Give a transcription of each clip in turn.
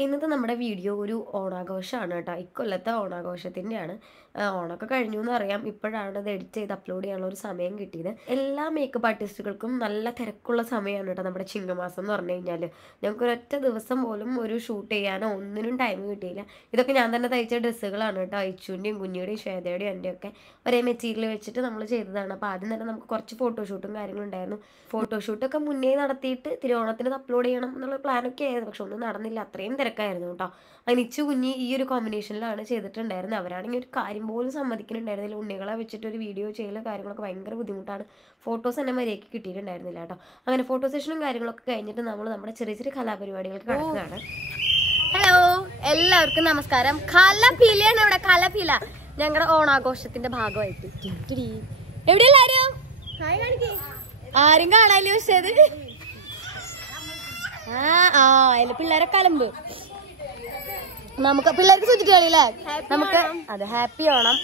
ഇന്നത്തെ നമ്മുടെ വീഡിയോ ഒരു ഓണാഘോഷമാണ് കേട്ടോ. ഇക്കൊല്ലത്തെ ഓണാഘോഷത്തിൻ്റെയാണ്. ഓണമൊക്കെ കഴിഞ്ഞു എന്നറിയാം. ഇപ്പോഴാണ് അത് എഡിറ്റ് ചെയ്ത് അപ്ലോഡ് ചെയ്യാനുള്ള ഒരു സമയം കിട്ടിയത്. എല്ലാ മേക്കപ്പ് ആർട്ടിസ്റ്റുകൾക്കും നല്ല തിരക്കുള്ള സമയമാണ് കേട്ടോ നമ്മുടെ ചിങ്ങമാസം എന്ന് പറഞ്ഞു കഴിഞ്ഞാൽ. ഞങ്ങൾക്കൊരൊറ്റ ദിവസം പോലും ഒരു ഷൂട്ട് ചെയ്യാനോ ഒന്നിനും ടൈം കിട്ടിയില്ല. ഇതൊക്കെ ഞാൻ തന്നെ തയ്ച്ച ഡ്രസ്സുകളാണ് കേട്ടോ. അയച്ചുവിൻ്റെയും കുഞ്ഞിയുടെയും ശ്വേതയുടെയും എൻ്റെയൊക്കെ ഒരേ മെറ്റീരിയൽ വെച്ചിട്ട് നമ്മൾ ചെയ്തതാണ്. അപ്പോൾ ആദ്യം തന്നെ നമുക്ക് കുറച്ച് ഫോട്ടോഷൂട്ടും കാര്യങ്ങളുണ്ടായിരുന്നു. ഫോട്ടോഷൂട്ടൊക്കെ മുന്നേ നടത്തിയിട്ട് തിരുവോണത്തിന് അപ്ലോഡ് ചെയ്യണം എന്നുള്ള പ്ലാനൊക്കെ ആയിരുന്നു. പക്ഷെ ഒന്നും നടന്നില്ല. അത്രയും തിരക്കായിരുന്നു കേട്ടോ. അനിച്ചു കുഞ്ഞി ഈ ഒരു കോമ്പിനേഷനിലാണ് ചെയ്തിട്ടുണ്ടായിരുന്നത്. അവരാണെങ്കിൽ ഒരു കാര്യം പോലും സമ്മതിക്കുന്നുണ്ടായിരുന്നില്ല. ഉണ്ണികളെ വെച്ചിട്ട് ഒരു വീഡിയോ ചെയ്യൽ കാര്യങ്ങളൊക്കെ ഭയങ്കര ബുദ്ധിമുട്ടാണ്. ഫോട്ടോസ് തന്നെ മര്യാദയ്ക്ക് കിട്ടിയിട്ടുണ്ടായിരുന്നില്ല കേട്ടോ. അങ്ങനെ ഫോട്ടോ സെഷനും കാര്യങ്ങളൊക്കെ കഴിഞ്ഞിട്ട് നമ്മൾ നമ്മുടെ ചെറിയ ചെറിയ കലാപരിപാടികൾക്ക് കടക്കുകയാണ്. ഹലോ, എല്ലാവർക്കും നമസ്കാരം. കലപീലയാണ് ഇവിടെ, കലപീല ഞങ്ങളുടെ ഓണാഘോഷത്തിന്റെ ഭാഗമായിട്ട്. എവിടെ എല്ലാരും ആരും കാണാല്ലോ. പക്ഷേ അത് അതിലെ പിള്ളേരെ കലമ്പ് നമുക്ക് പിള്ളേർക്ക് സൂചിട്ട് കളിയില്ലേ നമുക്ക്. അതെ, ഹാപ്പി ഓണം.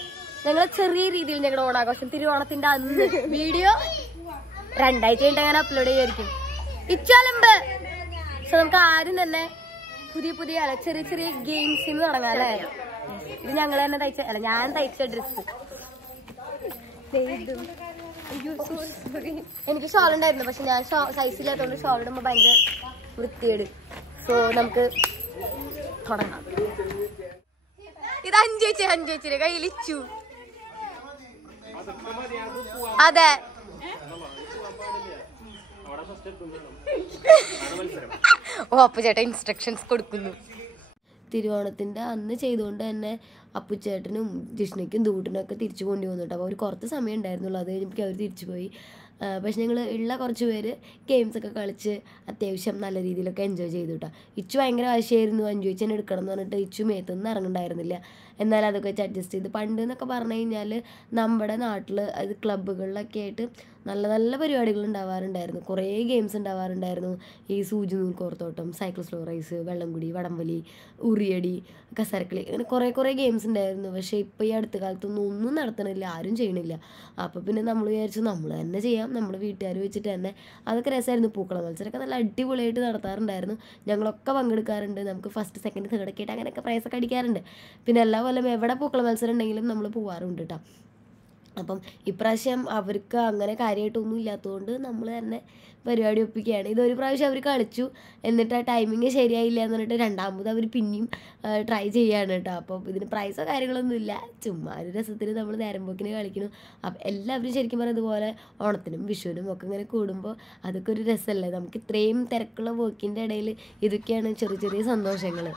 ഞങ്ങൾ ചെറിയ രീതിയിൽ ഞങ്ങളുടെ ഓണാഘോഷം തിരുവോണത്തിന്റെ അന്ന് വീഡിയോ 2 ആഴ്ച കഴിഞ്ഞിട്ട് അങ്ങനെ അപ്ലോഡ് ചെയ്യായിരിക്കും. ഇച്ചാലമ്പ്. പക്ഷെ നമുക്ക് ആരും തന്നെ പുതിയ ചെറിയ ചെറിയ ഗെയിംസിന് തുടങ്ങാം അല്ലേ. ഇത് ഞങ്ങൾ തന്നെ തയ്ച്ച, അല്ല ഞാൻ തയ്ച്ച ഡ്രസ്സ്. എനിക്ക് ഷോൾ ഉണ്ടായിരുന്നു, പക്ഷെ ഞാൻ സൈസ് ഇല്ലാത്തതുകൊണ്ട് ഷോൾ ഇടുമ്പോ ഭയങ്കര വൃത്തിയേട്. സോ നമുക്ക് തുടങ്ങാം. ഇത് അഞ്ചേച്ചിയുടെ കയ്യിലിച്ചു. അതെ, ഓ അപ്പുചേട്ടൻ ഇൻസ്ട്രക്ഷൻസ് കൊടുക്കുന്നു. തിരുവോണത്തിൻ്റെ അന്ന് ചെയ്തുകൊണ്ട് തന്നെ അപ്പുച്ചേട്ടനും ജിഷ്ണയ്ക്കും ദൂട്ടിനൊക്കെ തിരിച്ചു കൊണ്ടുപോകുന്നു കേട്ടോ. അപ്പോൾ അവർ കുറച്ച് സമയം ഉണ്ടായിരുന്നുള്ളൂ. അത് കഴിഞ്ഞപ്പോൾ അവർ തിരിച്ചു പോയി. പക്ഷെ ഞങ്ങൾ ഉള്ള കുറച്ച് പേര് ഗെയിംസൊക്കെ കളിച്ച് അത്യാവശ്യം നല്ല രീതിയിലൊക്കെ എൻജോയ് ചെയ്തു കേട്ടോ. ഇച്ചു ഭയങ്കര വാശിയായിരുന്നു. അഞ്ചുവെച്ച് തന്നെ എടുക്കണം എന്ന് പറഞ്ഞിട്ട് ഇച്ചു മേത്തൊന്നും ഇറങ്ങണ്ടായിരുന്നില്ല. എന്നാൽ അതൊക്കെ വെച്ച് അഡ്ജസ്റ്റ് ചെയ്ത്. പണ്ട് എന്നൊക്കെ പറഞ്ഞു കഴിഞ്ഞാൽ നമ്മുടെ നാട്ടിൽ അത് ക്ലബ്ബുകളിലൊക്കെ ആയിട്ട് നല്ല നല്ല പരിപാടികൾ ഉണ്ടാവാറുണ്ടായിരുന്നു. കുറേ ഗെയിംസ് ഉണ്ടാവാറുണ്ടായിരുന്നു. ഈ സൂചി നൂൽ കോർത്തോട്ടം, സൈക്കിൾ സ്ലോ റൈസ്, വെള്ളംകുടി, വടംവലി, ഉറിയടി, കസരക്കളി, അങ്ങനെ കുറേ ഗെയിംസ് ഉണ്ടായിരുന്നു. പക്ഷേ ഇപ്പോൾ ഈ അടുത്ത കാലത്തൊന്നും ഒന്നും നടത്തണില്ല, ആരും ചെയ്യണില്ല. അപ്പോൾ പിന്നെ നമ്മൾ വിചാരിച്ചു നമ്മൾ തന്നെ ചെയ്യാം, നമ്മൾ വീട്ടുകാർ വെച്ചിട്ട് തന്നെ. അതൊക്കെ രസമായിരുന്നു. പൂക്കള മത്സരമൊക്കെ നല്ല അടിപൊളിയായിട്ട് നടത്താറുണ്ടായിരുന്നു. ഞങ്ങളൊക്കെ പങ്കെടുക്കാറുണ്ട്. നമുക്ക് ഫസ്റ്റ് സെക്കൻഡ് തേർഡ് ഒക്കെ ആയിട്ട് അങ്ങനെയൊക്കെ പ്രൈസൊക്കെ അടിക്കാറുണ്ട്. പിന്നെ എല്ലാ കൊല്ലം എവിടെ പൂക്കള മത്സരം ഉണ്ടെങ്കിലും നമ്മൾ പോകാറുണ്ട് കേട്ടോ. അപ്പം ഇപ്രാവശ്യം അവർക്ക് അങ്ങനെ കാര്യമായിട്ടൊന്നും ഇല്ലാത്തതുകൊണ്ട് നമ്മൾ തന്നെ പരിപാടി ഒപ്പിക്കുകയാണ്. ഇതൊരു പ്രാവശ്യം അവർ കളിച്ചു, എന്നിട്ട് ആ ടൈമിങ് ശരിയായില്ല എന്ന് പറഞ്ഞിട്ട് രണ്ടാമത് അവർ പിന്നെയും ട്രൈ ചെയ്യുകയാണ് കേട്ടോ. അപ്പം ഇതിന് പ്രൈസോ കാര്യങ്ങളൊന്നുമില്ല, ചുമ്മാ ഒരു രസത്തിന് നമ്മൾ നേരം പോക്കിന് കളിക്കുന്നു. അപ്പം എല്ലാവരും ശരിക്കും പറഞ്ഞാൽ ഇതുപോലെ ഓണത്തിനും വിഷുവിനും ഒക്കെ ഇങ്ങനെ കൂടുമ്പോൾ അതൊക്കെ ഒരു രസമല്ലേ. നമുക്ക് ഇത്രയും തിരക്കുള്ള വർക്കിൻ്റെ ഇടയിൽ ഇതൊക്കെയാണ് ചെറിയ ചെറിയ സന്തോഷങ്ങൾ.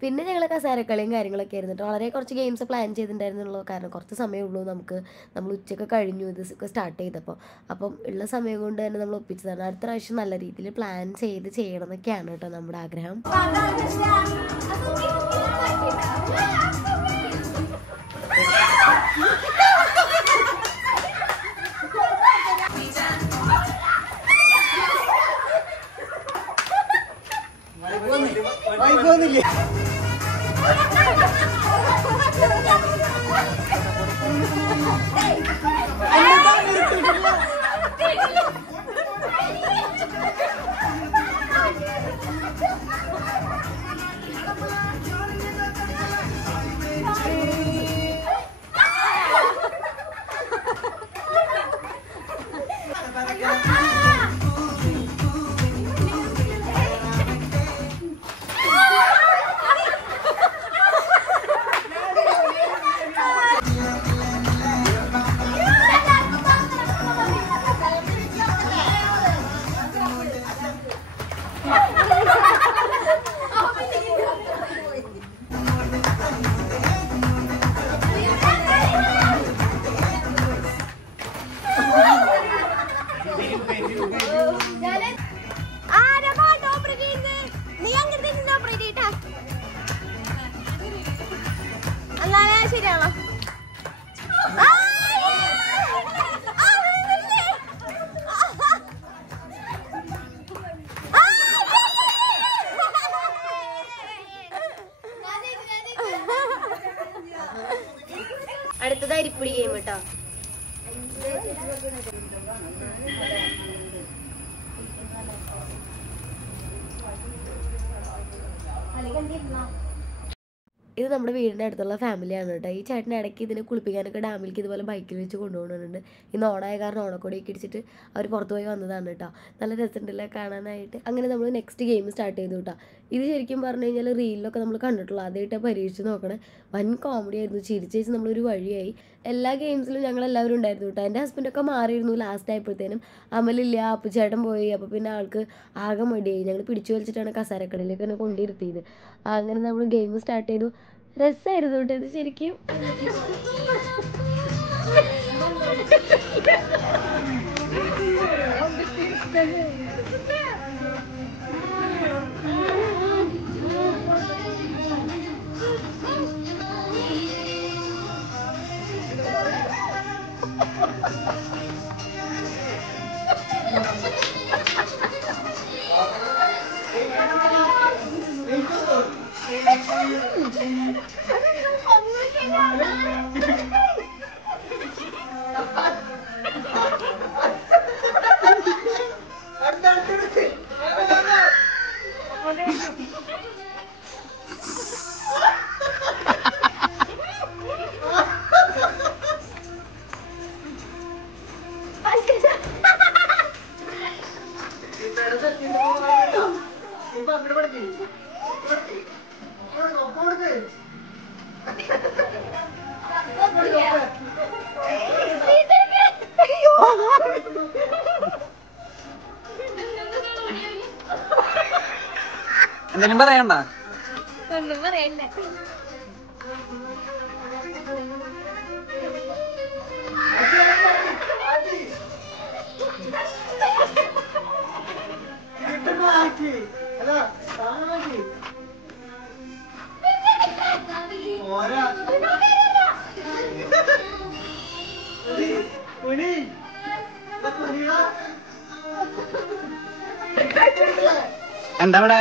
പിന്നെ ഞങ്ങൾ കസാരക്കളിയും കാര്യങ്ങളൊക്കെ ആയിരുന്നു. വളരെ കുറച്ച് ഗെയിംസ് പ്ലാൻ ചെയ്തിട്ടുണ്ടായിരുന്നുള്ളൂ. കാരണം കുറച്ച് സമയമുള്ളൂ നമുക്ക്. നമ്മൾ ഉച്ചയൊക്കെ കഴിഞ്ഞു ഇതൊക്കെ സ്റ്റാർട്ട് ചെയ്തപ്പോൾ. അപ്പം ഉള്ള സമയം കൊണ്ട് തന്നെ നമ്മൾ ഒപ്പിച്ചതാണ്. അടുത്ത പ്രാവശ്യം നല്ല രീതിയിൽ പ്ലാൻ ചെയ്ത് ചെയ്യണം എന്നൊക്കെയാണ് കേട്ടോ നമ്മുടെ ആഗ്രഹം. ശരിയാണോ? അടുത്തത് അരിപ്പൊടി ഗെയിം കേട്ടോ. ഇത് നമ്മുടെ വീടിൻ്റെ അടുത്തുള്ള ഫാമിലിയാണ് കേട്ടോ. ഈ ചേട്ടൻ ഇടയ്ക്ക് ഇതിനെ കുളിപ്പിക്കാനൊക്കെ ഡാമിലേക്ക് ഇതുപോലെ ബൈക്കിൽ വെച്ച് കൊണ്ടുപോകുന്നുണ്ട്. ഇന്ന് ഓണായ കാരണം ഓണക്കോടിയൊക്കെ ഇടിച്ചിട്ട് അവർ പുറത്ത് പോയി വന്നതാണ് കേട്ടോ. നല്ല രസമുണ്ടല്ലേ കാണാനായിട്ട്. അങ്ങനെ നമ്മൾ നെക്സ്റ്റ് ഗെയിം സ്റ്റാർട്ട് ചെയ്തു കേട്ടോ. ഇത് ശരിക്കും പറഞ്ഞു കഴിഞ്ഞാൽ റീലിലൊക്കെ നമ്മൾ കണ്ടിട്ടുള്ളൂ, ആദ്യമായിട്ട് പരീക്ഷിച്ച് നോക്കണേ. വൻ കോമഡി ആയിരുന്നു, ചിരിച്ചേച്ച് നമ്മളൊരു വഴിയായി. എല്ലാ ഗെയിംസിലും ഞങ്ങളെല്ലാവരും ഉണ്ടായിരുന്നു കേട്ടോ. എൻ്റെ ഹസ്ബൻഡൊക്കെ മാറിയിരുന്നു ലാസ്റ്റ് ആയപ്പോഴത്തേനും. അമലില്ല, അപ്പുചേട്ടൻ പോയി. അപ്പോൾ പിന്നെ ആൾക്ക് ആകെ മടിയായി. ഞങ്ങൾ പിടിച്ചു വലിച്ചിട്ടാണ് കസാരക്കടയിലേക്ക് തന്നെ കൊണ്ടിരുത്തിയത്. അങ്ങനെ നമ്മൾ ഗെയിം സ്റ്റാർട്ട് ചെയ്തു. രസമായിരുന്നു കേട്ടോ ഇത് ശരിക്കും. എന്തെങ്കിലും പറയണ്ട. ഒന്നും പറയണ്ട. എന്താ ഇവിടെ?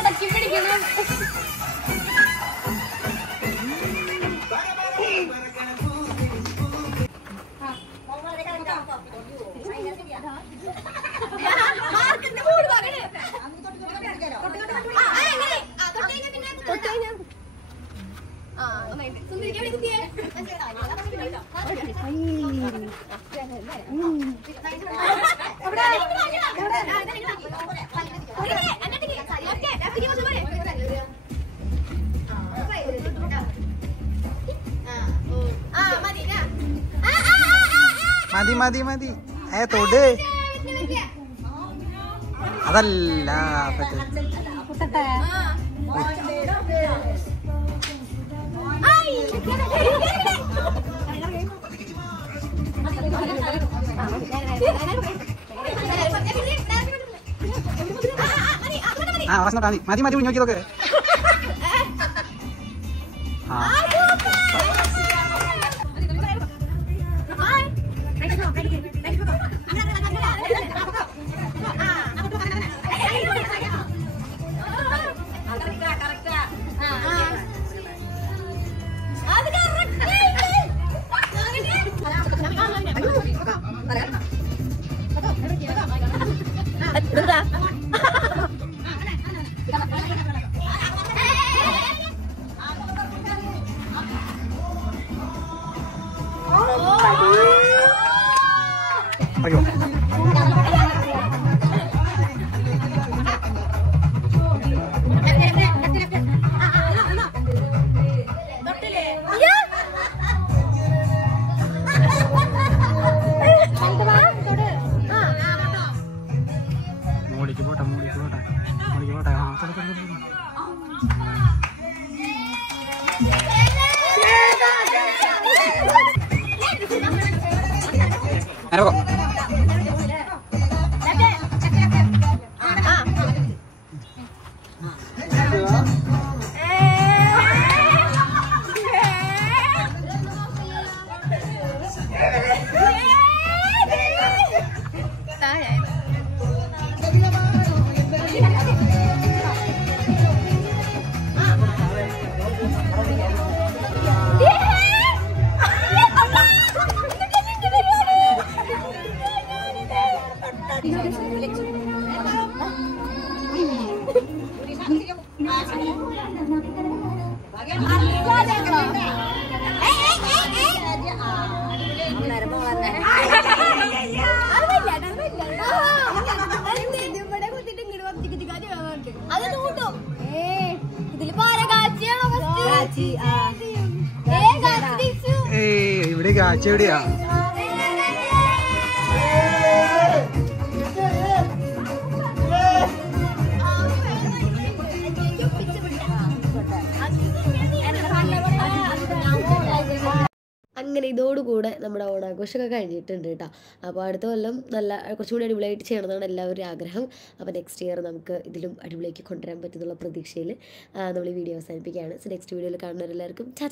അടക്കി പിടിക്കണം. മതി മതി മതി. തൊട്. അതല്ല മതി മതി നോക്കിയതൊക്കെ. അയ്യോ ഇവിടെ കാഴ്ച എവിടെയാ? അങ്ങനെ ഇതോടുകൂടെ നമ്മുടെ ഓണാഘോഷമൊക്കെ കഴിഞ്ഞിട്ടുണ്ട് കേട്ടോ. അപ്പോൾ അടുത്ത കൊല്ലം നല്ല കുറച്ചുകൂടി അടിപൊളിയായിട്ട് ചെയ്യണമെന്നാണ് എല്ലാവരും ആഗ്രഹം. അപ്പോൾ നെക്സ്റ്റ് ഇയർ നമുക്ക് ഇതിലും അടിപൊളിയാക്കി കൊണ്ടുവരാൻ പറ്റുന്നുള്ള പ്രതീക്ഷയിൽ നമ്മൾ ഈ വീഡിയോ അവസാനിപ്പിക്കുകയാണ്. സോ നെക്സ്റ്റ് വീഡിയോയിൽ കാണുന്നവരെല്ലാവർക്കും ചാ.